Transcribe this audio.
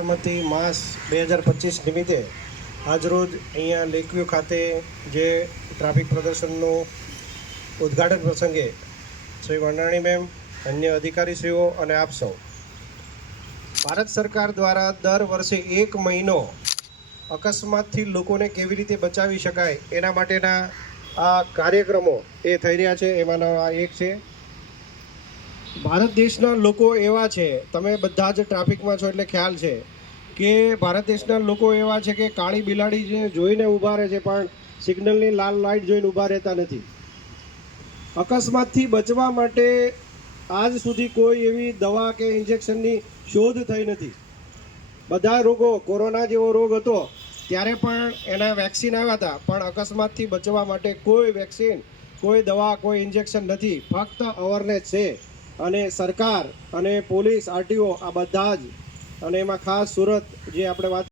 સલામતી માસ 2025 નિમિત્તે આજરોજ અહીંયા લેકવ્યુ ખાતે જે ટ્રાફિક પ્રદર્શનનો ઉદ્ઘાટન પ્રસંગે શ્રી વરનાણી મેમ, અન્ય અધિકારીશ્રીઓ અને આપ સૌ, ભારત સરકાર દ્વારા દર વર્ષે 1 મહિનો અકસ્માતથી લોકોને કેવી રીતે બચાવી શકાય એના માટેના આ કાર્યક્રમો એ થઈ રહ્યા છે. એમાંનો આ એક છે. ભારત દેશના લોકો એવા છે, તમે બધા જ ટ્રાફિકમાં છો એટલે ખ્યાલ છે કે ભારત દેશના લોકો એવા છે કે કાળી બિલાડી જોઈને ઊભા રહે છે પણ સિગ્નલની લાલ લાઇટ જોઈને ઊભા રહેતા નથી. અકસ્માતથી બચવા માટે આજ સુધી કોઈ એવી દવા કે ઇન્જેક્શનની શોધ થઈ નથી. બધા રોગો, કોરોના જેવો રોગ હતો ત્યારે પણ એના વેક્સિન આવ્યા હતા, પણ અકસ્માતથી બચવા માટે કોઈ વેક્સિન, કોઈ દવા, કોઈ ઇન્જેક્શન નથી. ફક્ત અવેરનેસ છે. અને સરકાર અને પોલીસ, આરટીઓ આ બધા જ, અને એમાં ખાસ સુરત જે આપણે વાત